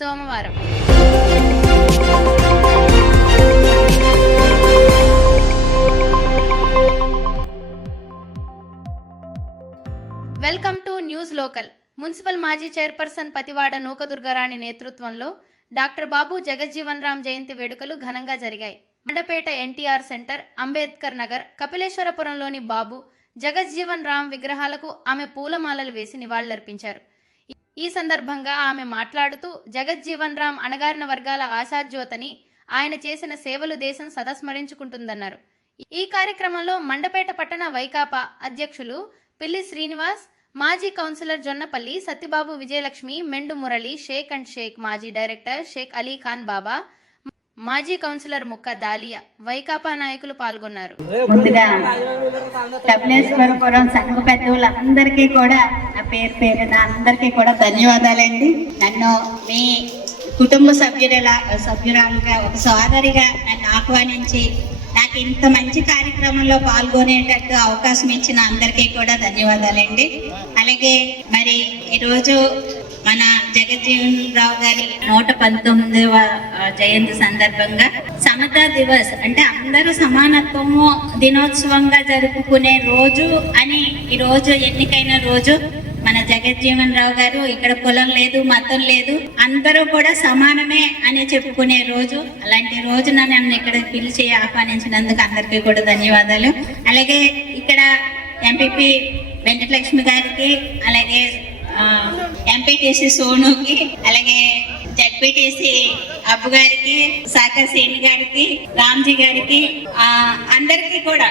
సోమవారం welcome to news local. Municipal మాజీ chairperson Pativada Nookadurgarani నేతృత్వంలో డాక్టర్ బాబు జగజ్జీవన్ రామ్ జయంతి వేడుకలు ఘనంగా జరిగాయి. మండపేట ఎన్టీఆర్ సెంటర్, అంబేద్కర్ నగర్, కపిలేశ్వరపురంలోని బాబు జగజ్జీవన్ రామ్ విగ్రహాలకు ఆమె పూలమాలలు వేసి నివాళులర్పించారు. ఈ సందర్భంగా ఆమె మాట్లాడుతూ జగజ్జీవన్ రామ్ అణగారిన వర్గాల ఆశాజ్యోతని, ఆయన చేసిన సేవలు దేశం సదాస్మరించుకుంటుందన్నారు. ఈ కార్యక్రమంలో మండపేట పట్టణ వైకాపా అధ్యక్షులు పిల్లి శ్రీనివాస్, మాజీ కౌన్సిలర్ జొన్నపల్లి సత్యబాబు, విజయలక్ష్మి, మెండు మురళి, షేక్ అండ్ షేక్, మాజీ డైరెక్టర్ షేక్ అలీ ఖాన్ బాబా, మాజీ కౌన్సిలర్ ముక్క దాలియా, వైకాపా నాయకులు పాల్గొన్నారు. ముందుగా కపిలేశ్వరపురం సంఘ పెద్దలందరికీ కూడా నా పేరున అందరికీ కూడా ధన్యవాదాలండి. నన్ను మీ కుటుంబ సభ్యురాలుగా, ఒక సోదరిగా నన్ను ఆహ్వానించి నాకు ఇంత మంచి కార్యక్రమంలో పాల్గొనేటట్టు అవకాశం ఇచ్చిన అందరికీ కూడా ధన్యవాదాలండి. అలాగే మరి ఈరోజు మన జగజ్జీవన్ రావు గారి 119వ జయంతి సందర్భంగా సమతా దివస్ అంటే అందరూ సమానత్వము దినోత్సవంగా జరుపుకునే రోజు అని ఈ రోజు ఎన్నికైన రోజు మన జగజ్జీవన్ రావు గారు ఇక్కడ కులం లేదు, మతం లేదు, అందరూ కూడా సమానమే అని చెప్పుకునే రోజు. అలాంటి రోజున నన్ను ఇక్కడ పిలిచి ఆహ్వానించినందుకు అందరికీ కూడా ధన్యవాదాలు. అలాగే ఇక్కడ ఎంపీపీ వెంకటలక్ష్మి గారికి, అలాగే ఎంపీటీసీ సోనుకి, అలాగే జడ్పీటీసీ అబ్బు గారికి, సాకా సేని గారికి, రామ్జీ గారికి, అందరికీ కూడా